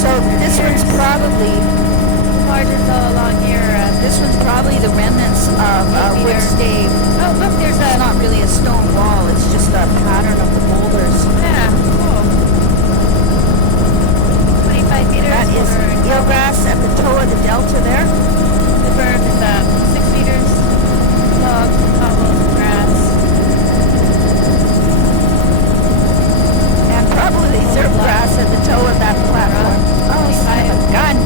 So this one's probably Largest all along here. this one's probably the remnants of wood stave. Oh, look, there's It's not really a stone wall. It's just a pattern of the boulders. Yeah, cool. 25 meters. That is eelgrass at the toe of the delta there. The berm is 6 meters. Log, cobbles, grass. And probably surf grass at the toe of that platform. Oh, son of a gun.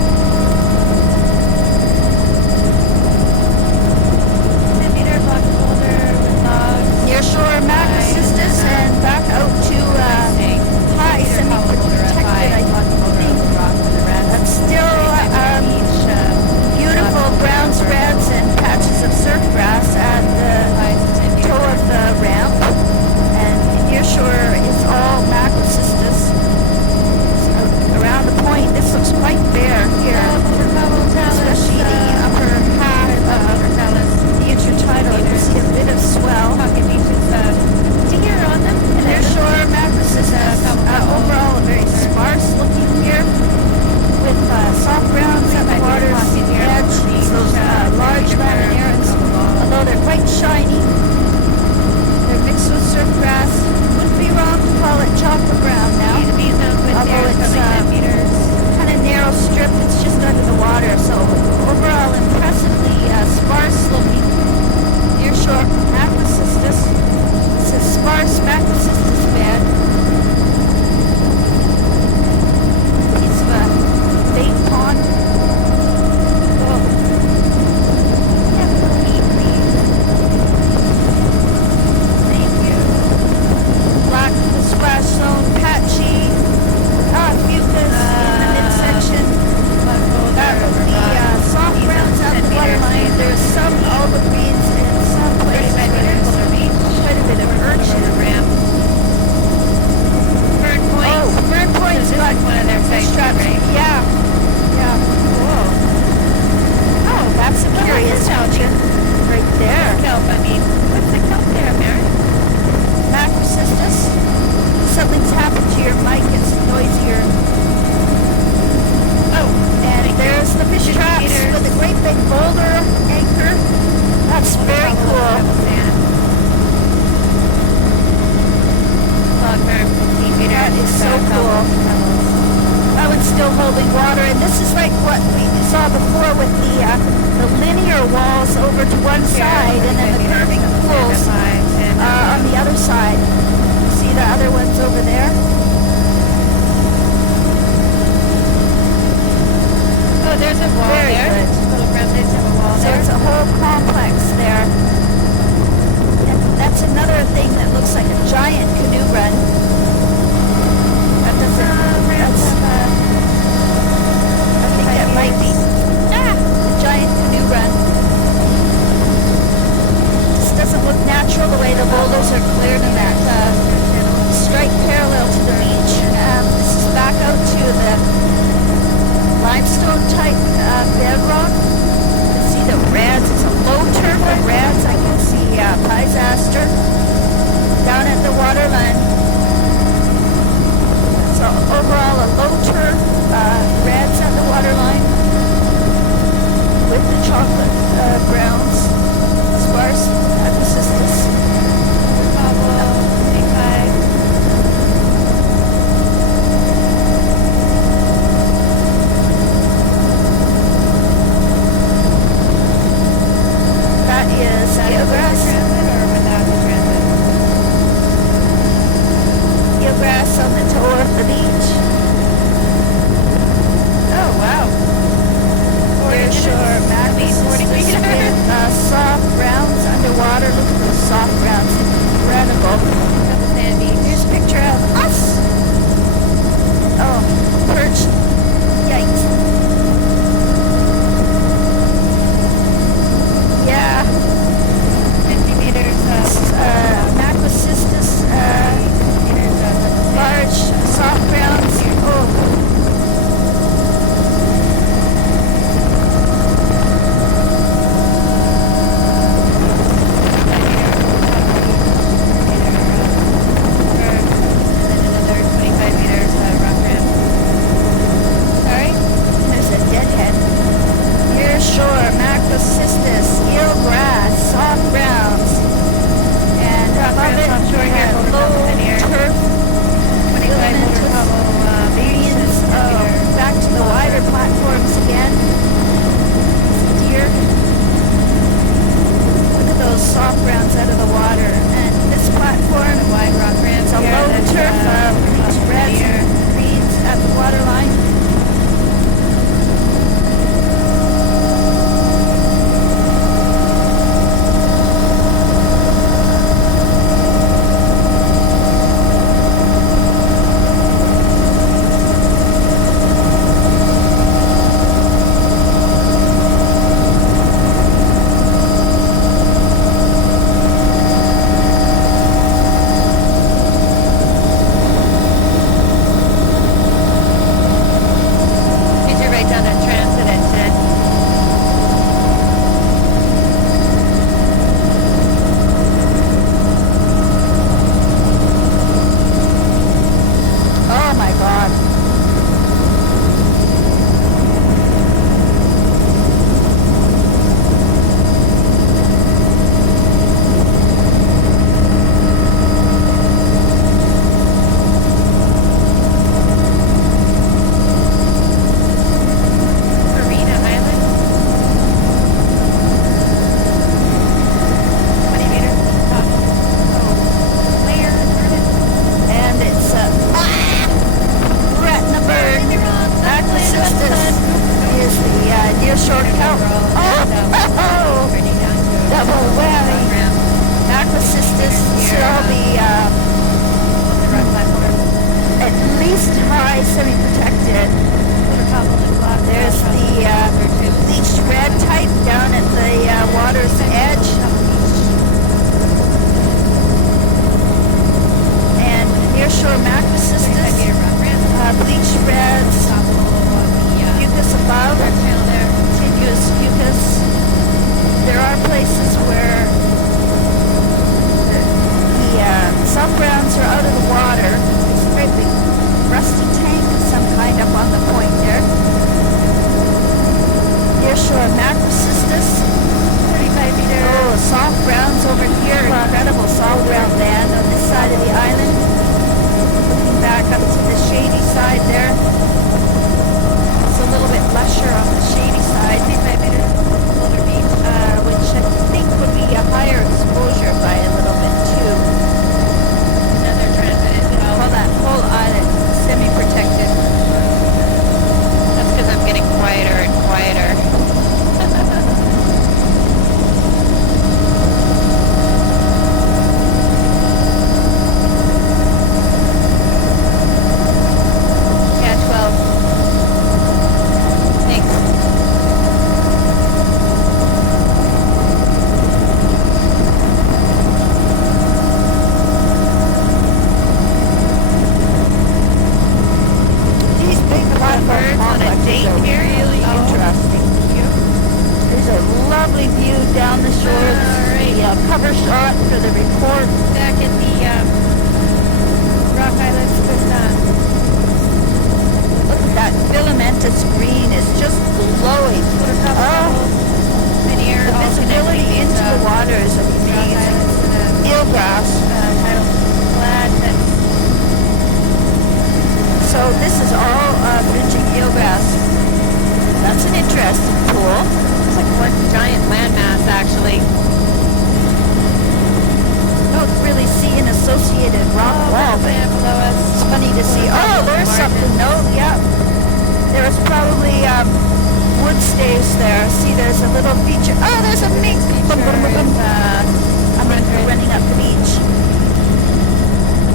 10 meters log boulder with logs. Nearshore macrocystis and back out to high semi-protected, I think. That's still beautiful browns, reds, and patches of surf grass at the toe of the ramp. And nearshore is all macrocystis. Around the point, this looks quite bare here, especially the upper half of the intertidal. You can see a bit of swell. Deer on them. Nearshore macrocystis, overall very sparse looking here, with soft browns at the water's edge, those large laminaras, although they're quite shiny. They're mixed with surf grass. Wouldn't be wrong to call it chocolate brown now, although it's kind of narrow strip. It's just under the water, so overall impressively sparse looking. Nearshore macrocystis. It's a sparse macrocystis bed. Piece of a bait pond. Oh. Yeah, neat leaves. Thank you. Black splash zone, patchy. Mucus in the midsection. That was the soft browns at the waterline. There's some alba greens in some places. Quite a bit of urchin. Fern Point. Oh, Fern Point's So this got is one of their fish sites, traps. right? Yeah. Yeah. Whoa. Oh, that's a curious feature right there. Kelp, I mean. What's the kelp there, Mary? Macrocystis. Something's happened to your mic. It's noisier. Oh, and there's the fish traps with a great big boulder anchor. That's very cool. That is so cool. That one's still holding water, and this is like what we saw before with the linear walls over to one side, and then the curving pools on the other side. See the other ones over there? Oh, there's a wall Very there. good. Little remnants of a wall So there. it's a whole complex there. And that's another thing that looks like a giant canoe run. That doesn't, I think that might be, a giant canoe run. This doesn't look natural the way the boulders are cleared in that straight parallel to the beach. This is back out to the limestone type bedrock. You can see the reds. It's a low turf of reds. I can see Piesaster down at the waterline. So overall a low turf Nearshore Cal. Oh, double whammy. Macrocystis shall be at least high semi-protected. There's the bleached red type down at the water's edge. And nearshore macrocystis, bleached reds, mucus above, continuous mucus. There are places where the soft grounds are out of the water. There's a great big rusty tank of some kind up on the point there. Nearshore macrocystis, 35 meter. Oh, soft grounds over here. Incredible soft ground band on this side of the island. Looking back up to the shady side there. It's a little bit lusher on the shady side. 35 meter Boulder Beach, which I think would be a higher exposure by a little bit too. Another transit. Well, that whole island semi-protected. That's because I'm getting quieter and quieter. Yeah, 12. Thanks. These big platforms on a date here, really interesting. There's a lovely view down the shore. This is the cover shot for the report. Back at the Rock Islands, Look at that filamentous green. It's just glowing. Oh, the visibility into the water is amazing. Eelgrass. title flat that's So this is all bridging eelgrass. That's an interesting pool. looks like one giant landmass actually. You don't really see an associated rock wall, but below us. it's funny to see. Oh, there's something. No, yeah. There's probably wood stays there. See, there's a little feature. Oh, there's a mink. Bum, bum, bum, bum. A mink running up the beach.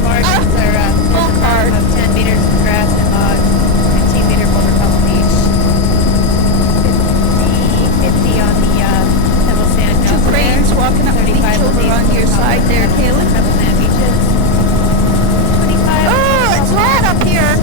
Margins are full card. of 10 meters of grass and log, 15 meter Boulder Pebble Beach, 50 on the Pebble Sand. Two cranes walking up the beach over on your side there, Caleb. Pebble Sand beaches. 25. Oh, it's hot up here.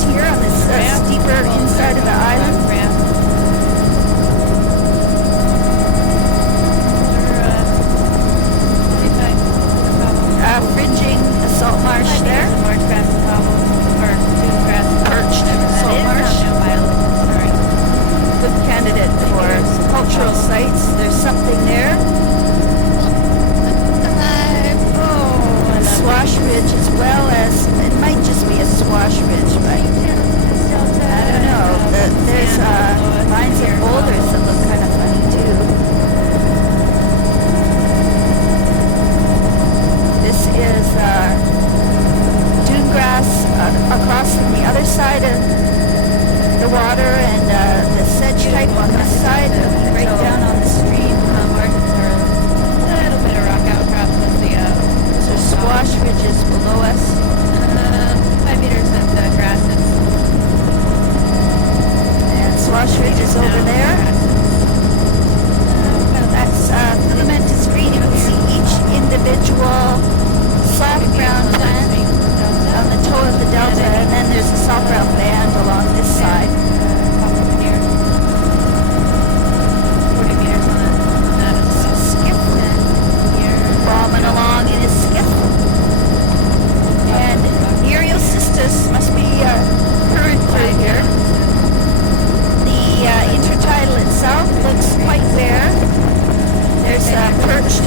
across here on this steeper inside of the island. Fringing a salt marsh there. Marsh grass and cobbles, or two grass Perched salt marsh. Good candidate for cultural sites. There's something there. A swash ridge, as well as, it might just be a swash ridge, but I don't know. There's lines of boulders that look kind of funny too. This is dune grass across from the other side of the water, and the sedge type on this side, right down on the stream. Margins are a little bit of rock outcrops with the Those are swash ridges below us. 5 meters of the grasses. And swash ridges over there. That's filamentous green. You can see each individual soft ground plant on the toe of the delta, and then there's a soft ground band along this side. 40 meters on that. So skiff bombing along in his skiff. And Nereocystis must be current through here. The intertidal itself looks quite bare. There's a perched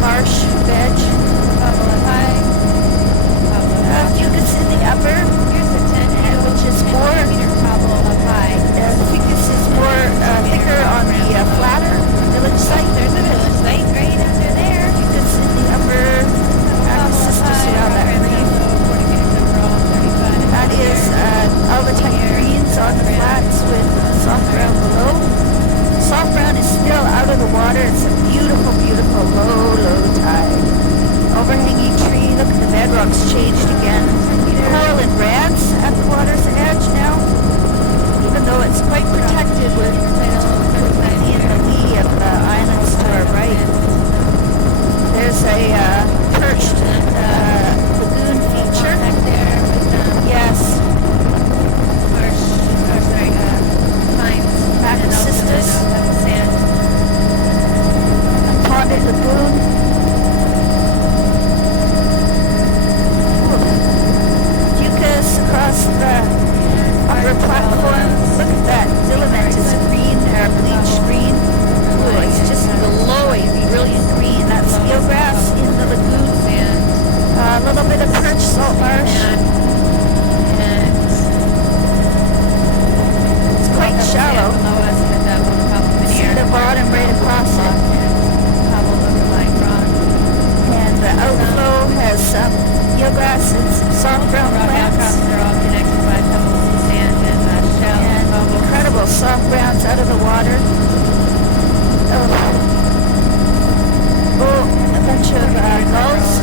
marsh veg. Fucus in the upper, Here's the 10 which is more, fucus is more thicker on the flatter village site. There's a village site right under there. Fucus in the upper, Acrocystis around that reef. That is all the type greens on the flats with soft ground below. Soft ground is still out of the water. It's a beautiful, beautiful low tide. Overhanging tree. Look at the bedrock's changed again. Coral and reds at the water's edge now. Even though it's quite protected with in the lee of the islands to our right. There's a perched lagoon feature. Yes. Macrocystis. A ponded lagoon. Across the upper platform. Look at that. Filament is green, bleached green. Ooh, it's just glowing, brilliant green. That's eelgrass in the lagoon. A little bit of perch salt marsh. It's quite shallow. See the bottom right across it. And the outflow has some eelgrass and some soft ground plants. They're all connected by pebbles and sand and shell. And incredible soft grounds out of the water. Oh, a bunch of gulls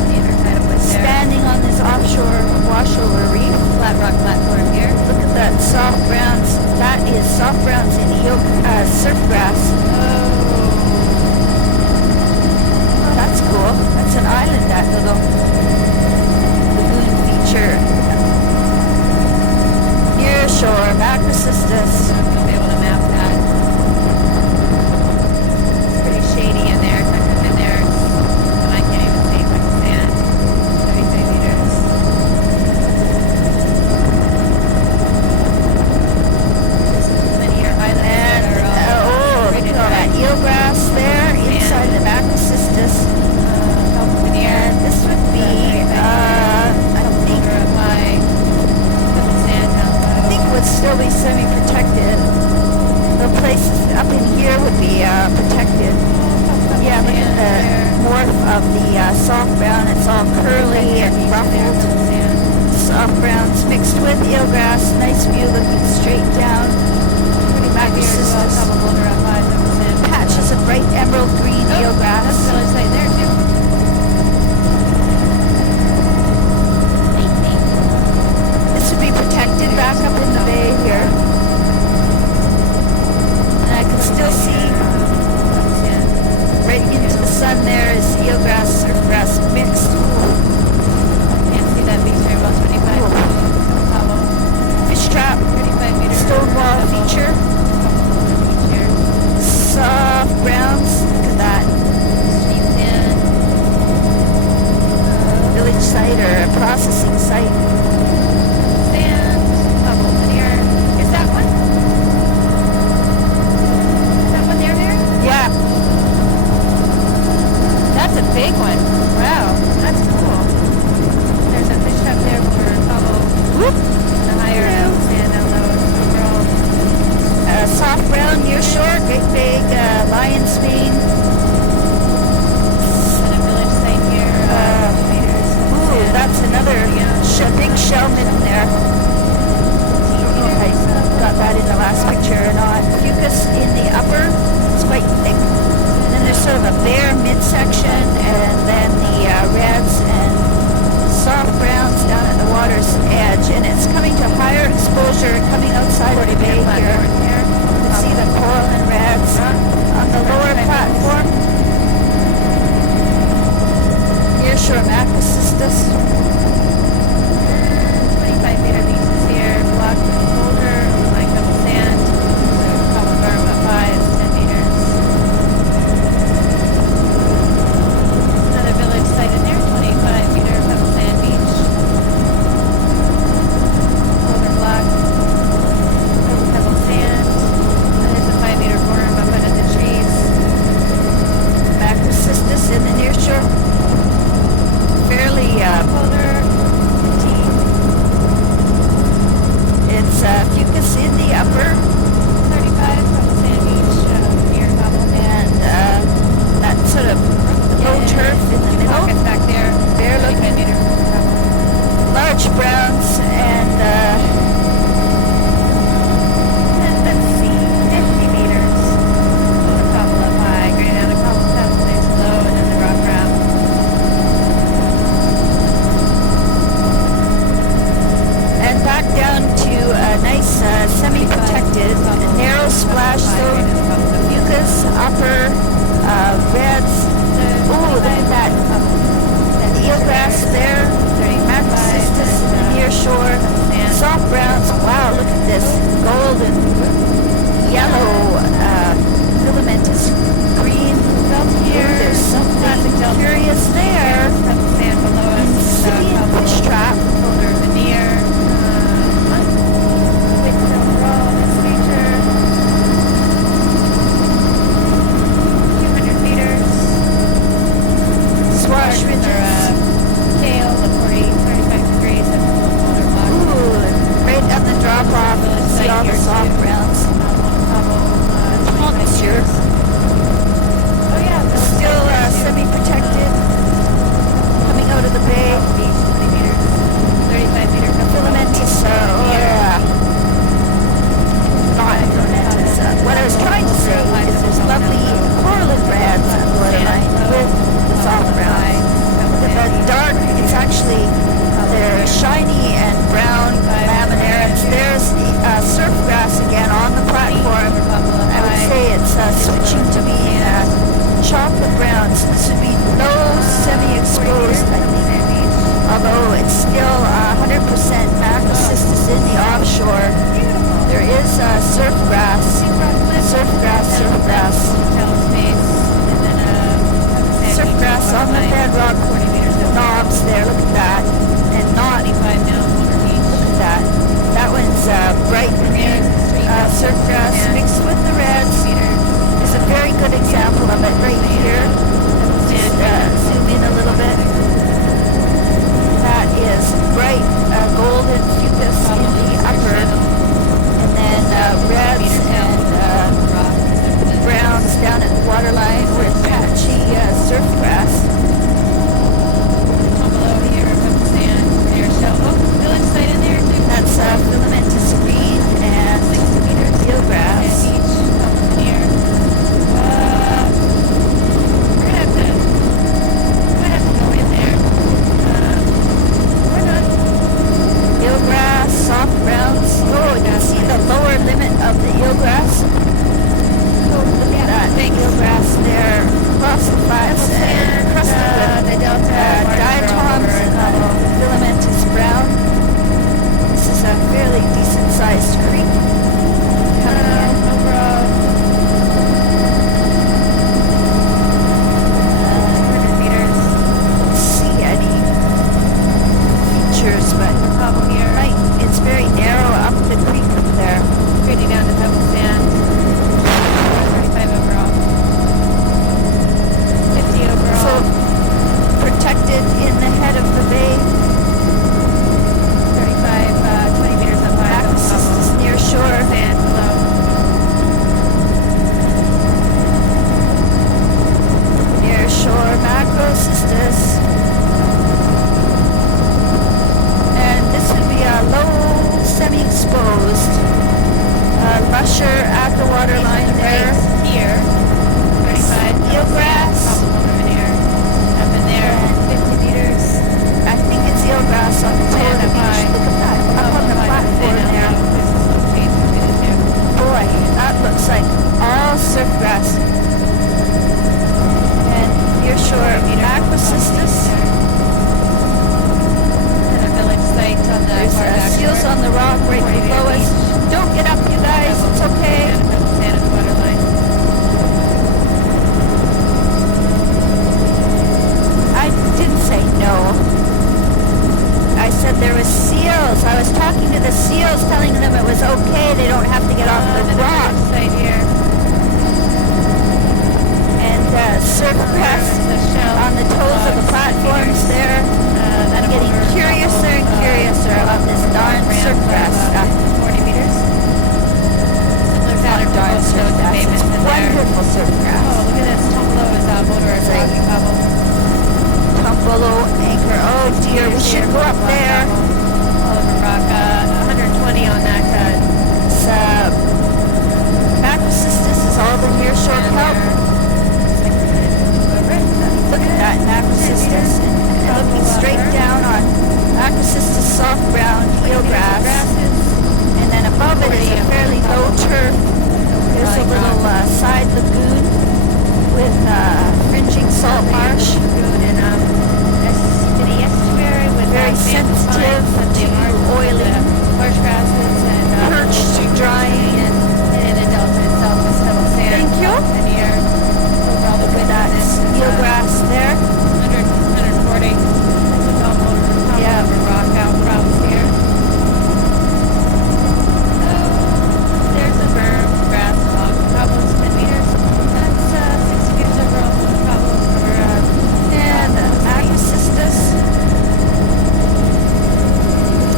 standing on this offshore washover reef. Flat rock platform here. Look at that soft grounds. That is soft grounds in surf grass. Oh, that's cool. That's an island, that little lagoon feature. Near shore, Macrocystis. I'll be able to map that. It's pretty shady in there. Tucked in there. And I can't even see much sand. 35 meters. There's linear islands that are all Look at all that eelgrass there inside the Macrocystis. And this would be, I think it would still be semi-protected. The places up in here would be protected. Yeah, look at the morph of the soft brown. It's all curly and ruffled. Soft browns mixed with eelgrass. Nice view looking straight down. Macrocystis. Patches of bright emerald green eelgrass. This would be protected back up in the bay here. And I can still see right into the sun there is eelgrass, surfgrass mixed. Can't see that beach very well. 25. soft grounds. Moisture. Oh yeah, Still semi-protected. Coming out of the bay. 20 meters, 35 meters. Filamentous, not filamentous. What I was trying to say is there's lovely coralline brads on the waterline with the soft ground. The dark, it's actually, they're shiny and brown laminaires. There's surf grass again on the platform. I would say it's switching to being chocolate browns. This would be low semi-exposed, I think. Although it's still 100% macrocystis in the offshore. There is surf grass, surf grass on the bedrock knobs there. Look at that, and not 25 mil underneath. look at that. That one's bright green surf grass mixed with the reds. There's a very good example of it right here. Just zoom in a little bit. That is bright golden fucus in the upper, and then reds and browns down at the waterline with patchy surf grass. Below here, sand. There's village site in there too. That's filamentous green and eelgrass. Here. We're gonna have to go in there. We're not. Eelgrass, soft browns. Oh, you can see the lower limit of the eelgrass. Oh, look at that eelgrass there across the flats and crusted with diatoms and filamentous brown. This is a fairly decent sized creek coming in. Overall, 100 meters. Don't see any features, but Bubble here. right, it's very narrow up the creek up there. Pretty down to pebble sand. 35 overall. 50 So overall. protected in the head of the bay. 35, 20 meters up high. Macrocystis near shore. Sand below. Near shore macrocystis. And this would be a low semi-exposed. Lusher at the waterline there. Here. 35. Eelgrass. Up in there. And 50 meters. I think it's eelgrass on the toe of the beach. Look at that. Up on the platform there. Boy, that looks like all surf grass. And near shore macrocystis. And a village site on the There's far back seals shore. on the rock right below us. Don't get up, you guys. It's okay. Sand at the waterline. I didn't say no. I said there was seals. I was talking to the seals, telling them it was okay. They don't have to get off the And a rock. village site here. And surf grass The shell. on the toes of the platforms there. I'm getting curiouser and curiouser about this darn surf grass stuff. 40 meters. Similar pattern to Darn most surf of the grass. pavement It's in there. wonderful surf grass. Oh, look at this. Tumblo is motor It's a- rocky cobble. Tumbolo anchor. Oh dear, we should go up there. All over rock. 120 on that cut. It's, macrocystis is all the nearshore kelp. Look at that macrocystis. And looking straight down on macrocystis soft brown eelgrass. And then above it is a fairly low turf. There's a little side lagoon with fringing salt marsh. Very sensitive to oily marsh grasses and perch drying. and the delta itself is pebble sand. Thank you. And here, overall, Look at that eelgrass there. 140. It's all over Yeah. rock outcrops here. There's a berm, grass, log, cobbles, 10 meters. That's 60 meters overall. Cobbles for And macrocystis.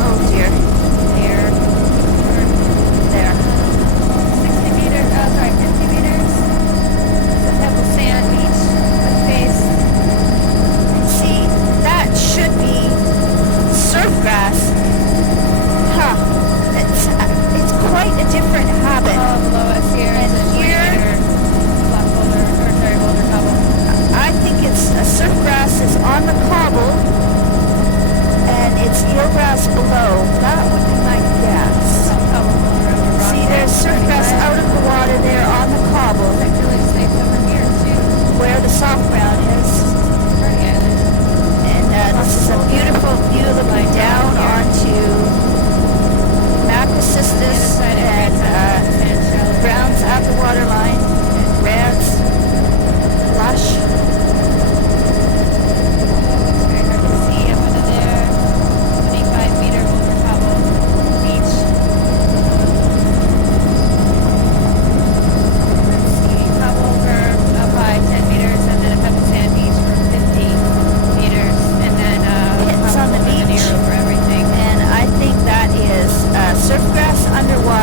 Oh dear. here.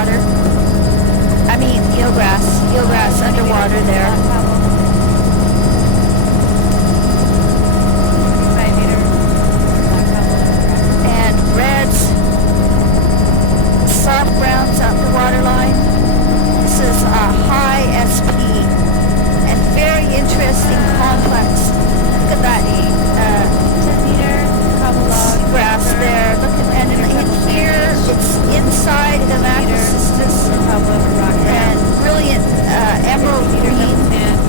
underwater. I mean, eelgrass underwater there. 5 meter black pebble. And reds, soft browns up the waterline. This is a high SP and very interesting complex. Look at that 10 meter cobble log. grass there. Look at, and in here it's inside the macrocystis Pebble over rock. and brilliant emerald green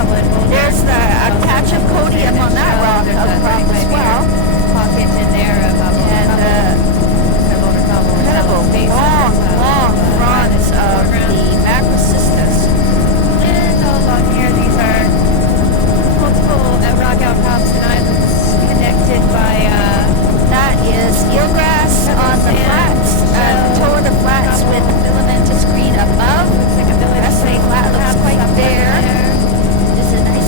There's a patch of codium on that rock as well. Pockets in there of Incredible long fronds of the macrocystis. And all along here, these are multiple rock outcrops and islands connected by That is eelgrass on the flats, toe of the flats with filamentous green above. looks like a village. That's a flat looks quite bare. This is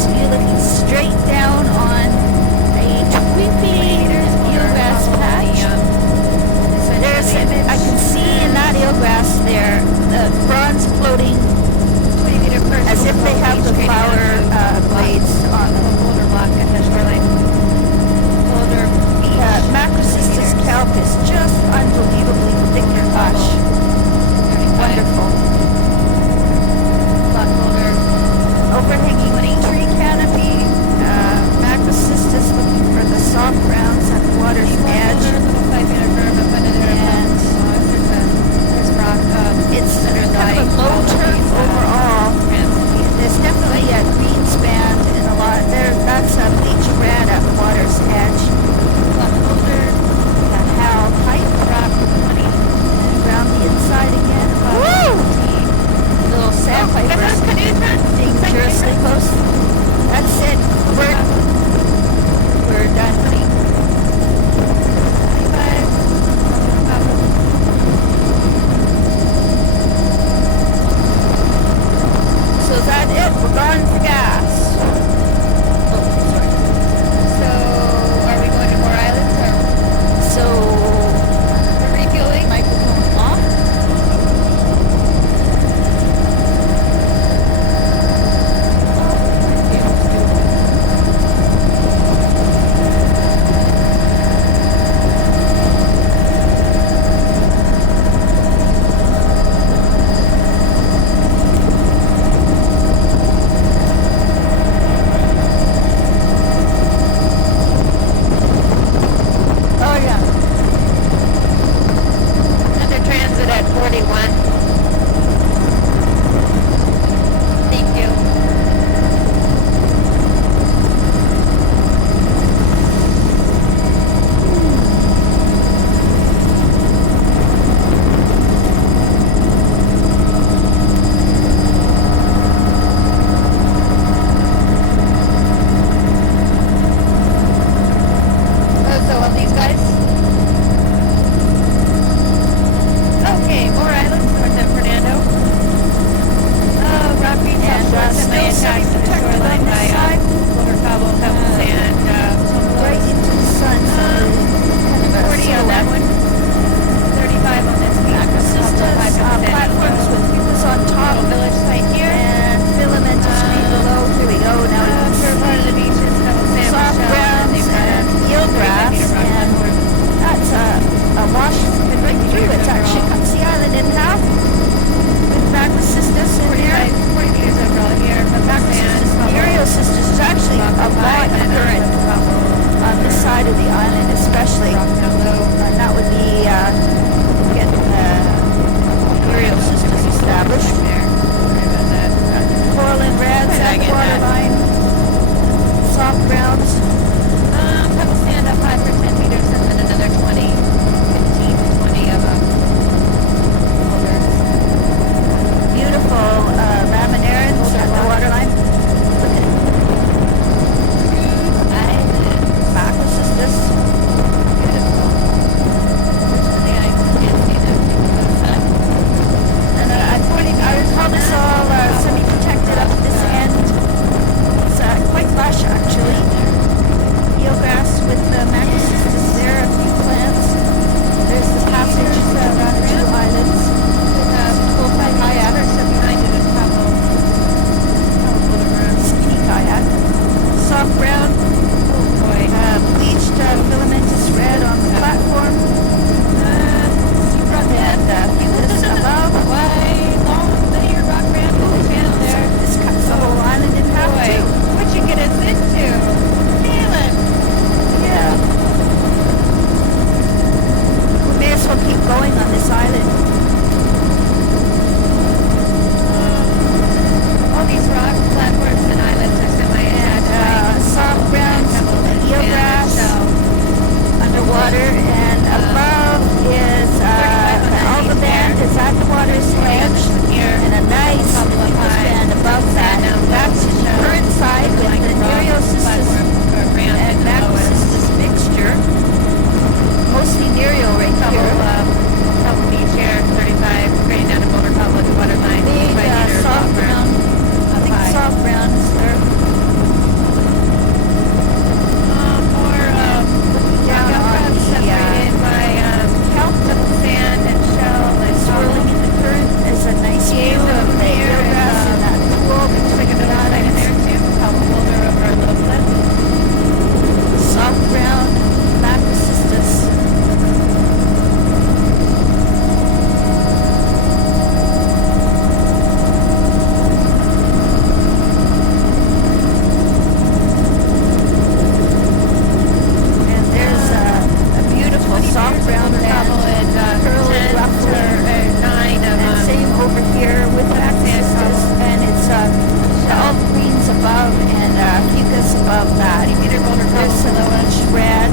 above that. 20 meter boulder There's cobble some below us. beach red,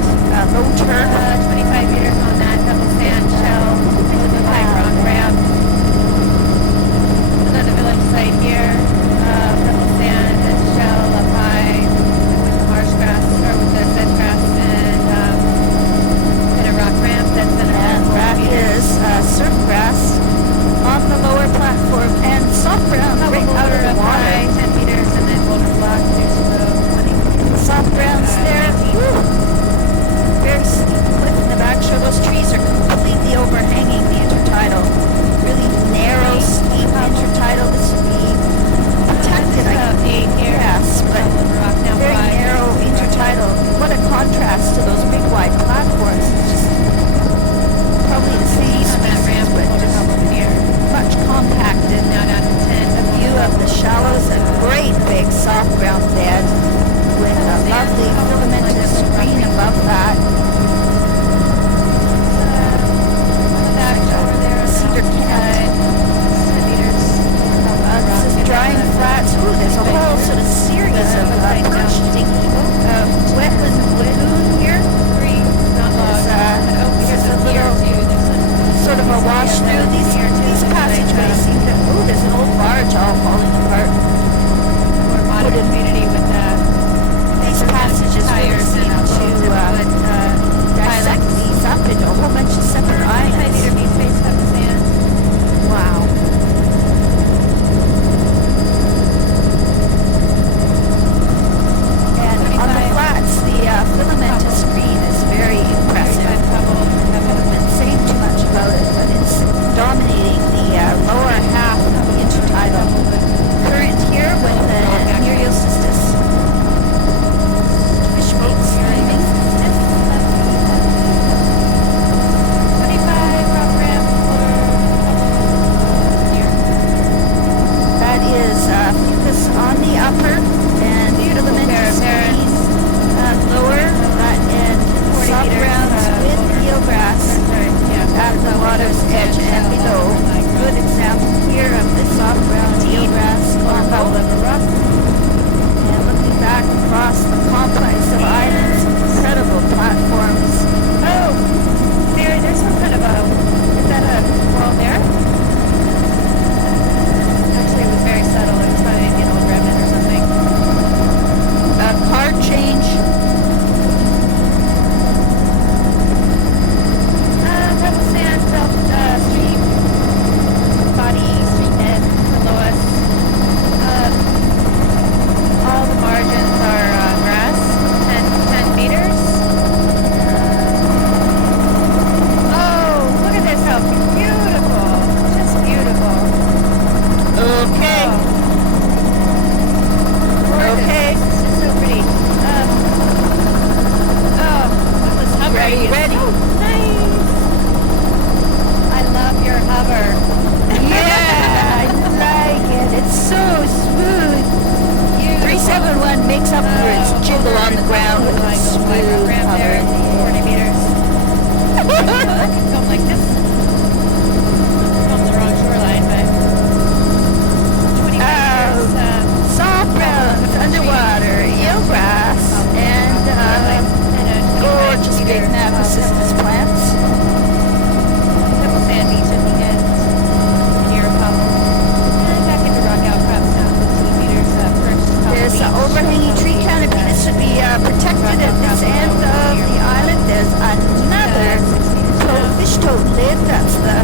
low turf. 25 meters on that double sand shell into the high rock ramp. Another village site here. Double sand and shell up high with the marsh grass or with the sedge grass and a rock ramp that's in And that is surf grass on the lower platform and soft ground right out of the up high, water. 10 meters, and then boulder block due to the 20. Soft grounds there. Woo. Very steep cliff in the back. Sure, those trees are completely overhanging the intertidal. Really narrow, steep intertidal. This would be protected, I About 8 here. guess, but rock now very 5. narrow intertidal. What a contrast to those big wide platforms. It's just probably the same on that ramp, but boulder just cobble here. much compacted. Now down to 10. A view of the shallows, a great big soft ground bed with a lovely filamentous screen above that. Back over there. Cedar Kent. 10 meters. This is drying flats. Ooh, there's a whole sort of series of perch dinky wetland lagoon here. 3, not logs. There's a little sort of a wash through. These passageways seem to. Ooh, there's an old barge all falling apart. More modern community with These passages really seem to dissect these up into a whole bunch of separate 5 islands. meter beach face up the sand. Wow. And on the flats, the filamentous green is very impressive. I haven't been saying too much about it, but it's dominating the lower half of the intertidal current here with the Nereocystis fish boats streaming. 25 rock ramp here. That is fucus on the upper and filamentous green lower, that and 40 soft meters, grounds with eelgrass at the water's edge and below. Good example here of the soft ground eelgrass combo. And looking back across the complex of islands, incredible platforms. Oh, Mary, there's some kind of is that a wall there? Actually, it was very subtle. It was probably an old remnant or something. Card change. Double sand, stream, body, stream head below us. All the margins are grass, 10 meters. Oh, look at this, how beautiful. Just beautiful. Okay. Gorgeous. Okay. It's just so pretty. What was hovering? Ready. Oh, nice. I love your hover. Yeah, I like it. It's so smooth. 371 makes up for its jiggle on the ground with like its a smooth ramp hover there, in the air. 40 meters. I could film like this. On the wrong shoreline, but 25 meters. Soft grounds, underwater, eelgrass, and gorgeous big Nereocystis plants. Double sand beach at the end. Near a cobble. And back into rock outcrops now. 15 meters perched. There's an overhanging tree canopy. This should be protected at this end of the island. There's another fish toad lid. That's the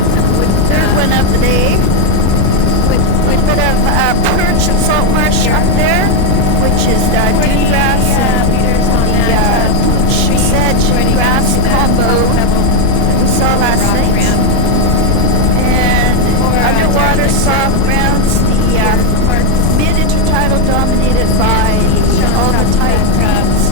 third one of the day. With a bit of perch and salt marsh up there, which is dune grass and meters on that. the sedge grass combo that we saw last night. And underwater soft grounds, the mid-intertidal dominated by all the tide crabs.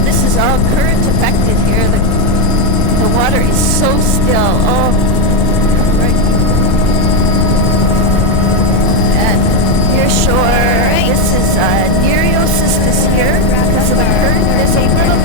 Oh, this is all current affected here. The water is so still. Oh, right. And near shore, this is Nereosystis here because of the current. There's a little